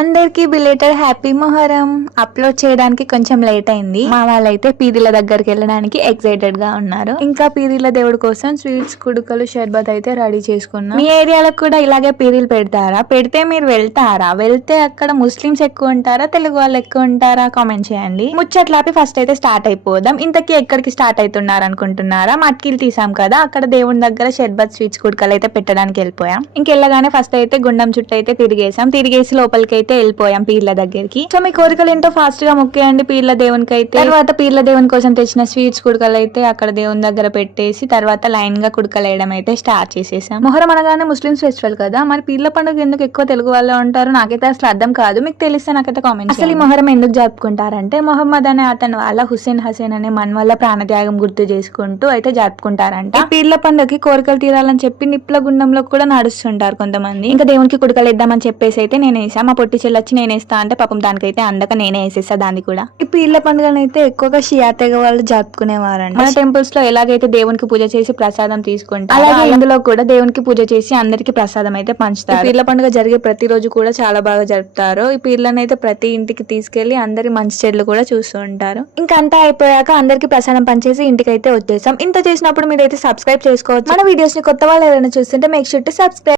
అందరికి belated happy Muharram. Upload చేయడానికి కొంచెం లేట్ అయింది. మా వాళ్ళైతే పీరీల దగ్గరికి వెళ్ళడానికి ఎక్సైటెడ్ గా ఉన్నారు. ఇంకా పీరీల దేవుడి కోసం స్వీట్స్, కుడుకలు, షర్బత్ అయితే రెడీ చేసుకున్నాం. మీ ఏరియాలో కూడా ఇలాగే పీరీలు పెడతారా? పెడితే మీరు వెళ్తారా? వెళ్తే అక్కడ ముస్లిమ్స్ ఎక్కువ ఉంటారా, తెలుగు వాళ్ళు ఎక్కువ ఉంటారా? కామెంట్ చేయండి. ముచ్చట్లాపి ఫస్ట్ అయితే స్టార్ట్ అయిపోదాం. ఇంతకీ ఎక్కడికి స్టార్ట్ అవుతున్నారు అనుకుంటున్నారా? మట్కీలు తీసాం కదా, అక్కడ దేవుడి దగ్గర షర్బత్, స్వీట్స్, కుడుకలు అయితే పెట్టడానికి వెళ్ళిపోయాం. ఇంకెళ్ళగానే ఫస్ట్ అయితే గుండం చుట్టూ అయితే తిరిగేసాం. తిరిగేసి లోపలికి అయితే వెళ్ళిపోయాం పీర్ల దగ్గరికి. సో మీ కోరికలు ఏంటో ఫాస్ట్ గా మొక్కేయండి పీర్ల దేవునికి అయితే. తర్వాత పీర్ల దేవుని కోసం తెచ్చిన స్వీట్స్, కుడుకలు అయితే అక్కడ దేవుని దగ్గర పెట్టేసి తర్వాత లైన్ గా కుడుకలు వేయడం అయితే స్టార్ట్ చేసేసాం. మొహరం అనగానే ముస్లిమ్స్ ఫెస్టివల్ కదా, మరి పీర్ల పండుగ ఎందుకు ఎక్కువ తెలుగు వాళ్ళు ఉంటారు? నాకైతే అసలు అర్థం కాదు. మీకు తెలిస్తే నాకైతే కామెంట్. అసలు ఈ మొహరం ఎందుకు జరుపుకుంటారంటే, మొహమ్మద్ అనే అతని వాళ్ళ హుసేన్ అనే మన వల్ల ప్రాణత్యాగం గుర్తు చేసుకుంటూ అయితే జరుపుకుంటారంట. ఈ పీర్ల పండుగకి కోరికలు తీరాలని చెప్పి నిప్పుల గుండంలో కూడా నడుస్తుంటారు కొంతమంది. ఇంకా దేవునికి కుడుకలు వేద్దామని చెప్పేసి అయితే నేను వేసా. మా పొట్టి చెల్లొచ్చి నేను వేస్తా అంటే పాపం దానికైతే అందక నేనే వేసేస్తా దాన్ని కూడా. ఈ పీర్ల పండుగను అయితే ఎక్కువగా షియా తెగ వాళ్ళు జరుపుకునేవారంట. మన టెంపుల్స్ లో ఎలాగైతే దేవునికి పూజ చేసి ప్రసాదం తీసుకుంటారు, అలాగే ఇందులో కూడా దేవునికి పూజ చేసి అందరికి ప్రసాదం అయితే పంచుతారు. పీర్ల పండుగ జరిగే ప్రతి రోజు కూడా చాలా బాగా జరుపుతారు. ఈ పీర్లను అయితే ప్రతి ఇంటికి తీసుకెళ్లి అందరి మంచి చెడ్లు కూడా చూస్తూ ఉంటారు. ఇంకా అంతా అయిపోయాక అందరికి ప్రసాదం పంచేసి ఇంటికి అయితే వచ్చేసాం. ఇంత చేసినప్పుడు మీరైతే సబ్స్క్రైబ్ చేసుకోవచ్చు. మన వీడియోస్ ని కొత్త వాళ్ళు ఎవరైనా చూస్తుంటే మేక్ షూర్ టు సబ్స్క్రైబ్.